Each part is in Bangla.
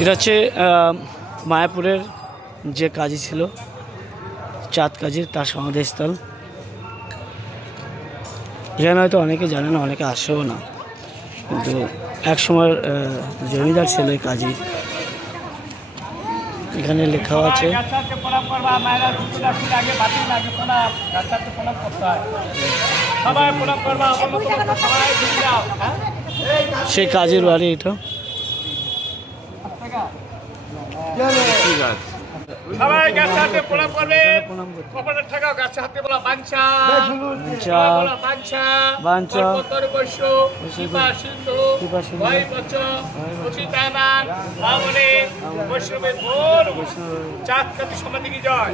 এটা হচ্ছে মায়াপুরের যে কাজী ছিল চাঁদ কাজীর, তার সমাধিস্থল। এখানে হয়তো অনেকে জানে না, অনেকে আসেও না, কিন্তু এক সময় জমিদার ছিল এই কাজী। এখানে লেখাও আছে। সেই কাজের বাড়ি এটা। সবাই গাছে হাতে প্রণাম করবে, কপালের ঠাকাও গাছে হাতে বলা বাঞ্ছা বাঞ্ছা বাঞ্ছা বৈশ্য কৃপা সিন্ধু ভয় বচ্চ অতিতানান বামনে বৈষ্ণবের ভোর চাঁদ কাজী সমাধি কি জয়,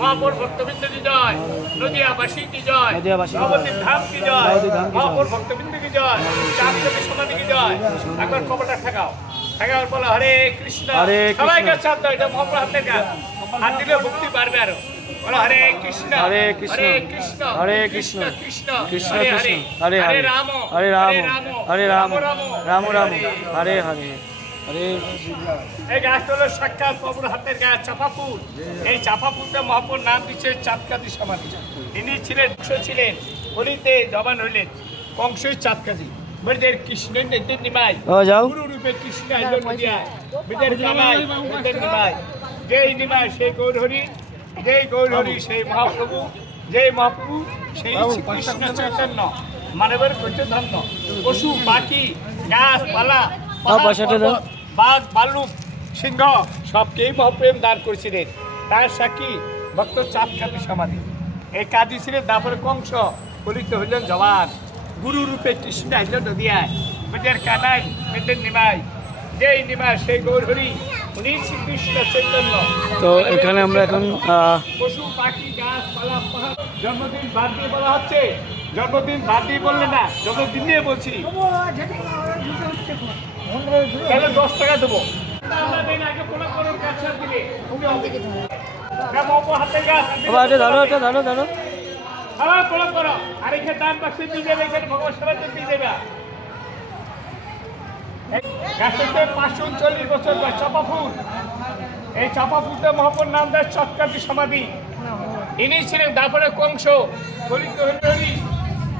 মহাপুর ভক্তবৃন্দ কি জয়, নদিয়াবাসী কি জয়, নবদ্বীপ ধাম কি জয়, মহাপুর ভক্তবৃন্দ কি জয়, চাঁদ কাজী সমাধি কি জয়। একবার কপালটা ঠাকাও, ঠাকাও বলো হরে কৃষ্ণ। সবাই গাছ হাত দাও, এটা মহাপুর হাতের গাছ, হাত দিলে ভক্তি বাড়বে আরো। বলো হরে কৃষ্ণ হরে কৃষ্ণ কৃষ্ণ হরে কৃষ্ণ কৃষ্ণ কৃষ্ণ কৃষ্ণ হরে হরে রাম হরে রাম হরে রাম রাম রাম হরে হরে হরে। এই গাছটা হলো সাক্ষাৎ মহাপুর হাতের গাছ চাপাপুর। এই চাপাপুরটা মহাপুর নাম দিচ্ছে চাঁদ কাজী সমাধি। ইনি ছিলেন ছিলেন হলিতে জবান হইলেন কংসই চাঁদ কাজী। মেয়েদের কৃষ্ণের নেদের নিমাই গুরু রূপে কৃষ্ণ আইল নদিয়ায়, মেয়েদের জামাই নেদের নিমাই। যেই নিমাই সেই গৌরহরি, যেই গৌরহরি সেই মহাপ্রভু, যেই মহাপ্রভু সেই কৃষ্ণ চৈতন্য। মানবের কৈতধন্য পশু পাখি গাছপালা বাঘ ভাল্লুক সিংহ সবকেই মহাপ্রেম দান করেছিলেন। তার সাক্ষী ভক্ত চাঁদ কাজী সমাধি। এই কাজী ছিলেন তারপরে কংস, বলিত হইলেন জবান। গুরু রূপে কৃষ্ণ আইল নদিয়ায়, মেয়েদের কানাই মেয়েদের নিমাই। যেই নিমাই সেই গৌরহরি, উনি শ্রীকৃষ্ণ চৈতন্য। তো এখানে আমরা এখন পশু পাখি গাছপালা পাহাড় জন্মদিন বাদ দিয়ে বলা হচ্ছে। জন্মদিন বাদ দিয়ে বললে না, জন্মদিন নিয়ে বলছি। তাহলে 10 টাকা দেবো। আর এখানে দান বাক্সে দিয়ে দেবে, এখানে ভগবান সবাই দিয়ে দেবে। গাছটা 539 বছর বয়স, চাপা ফুল। এই চাপা ফুলটা মহাপুর নাম দেয় চাঁদ কাজী সমাধি। ইনি ছিলেন তারপরে কংস, গলিত হরি,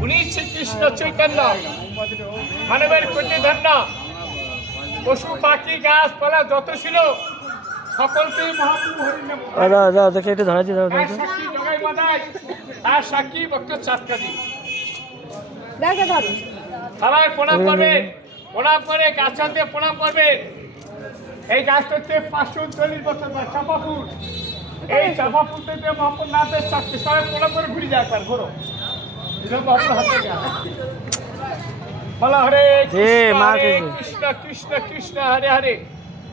উনি শ্রীকৃষ্ণ চৈতন্য। মানবের কৈতধন্য পশু পাখি গাছপালা যত ছিল সকলকে মহাপ্রভু হরিনাম। সাক্ষী জগাই মাদাই, তার সাক্ষী ভক্ত চাঁদ কাজী। সবাই প্রণাম করবে, প্রণাম করে গাছ দিয়ে প্রণাম করবে। এই গাছটা হচ্ছে 539 বছর বয়স, চাপা ফুল। এই চাপা ফুল থেকে মহাপুর নাথের চাকরি সবাই প্রণাম করে ঘুরে যায় একবার ঘোরো। মহাপুর হাতে গাছ বলা হরে কৃষ্ণ কৃষ্ণ কৃষ্ণ হরে হরে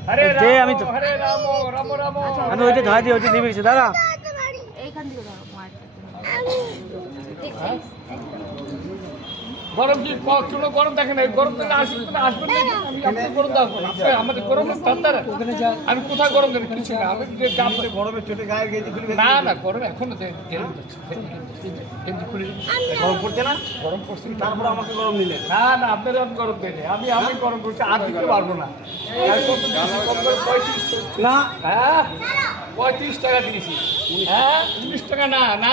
হরে রাম হরে রাম রাম রাম। আমি ওইটা ধরা দিয়ে ওইটা নিয়ে গেছি দাদা। গরম কি কোনো গরম দেখে না, গরম দিলে আসবেন না, গরম দাও আমাদের গরম আমি কোথায় গরম দেবো কিছু না। আমি গরমের চোটে গায়ে গেঞ্জি খুলে না না গরম এখনো গরম পড়ছে না, গরম পড়ছে তারপর আমাকে গরম নিলে না না আপনার গরম দেয়নি। আমি গরম করছি আর দিতে পারবো না। 35 না, হ্যাঁ 35 টাকা দিয়েছি, হ্যাঁ 19 টাকা না না।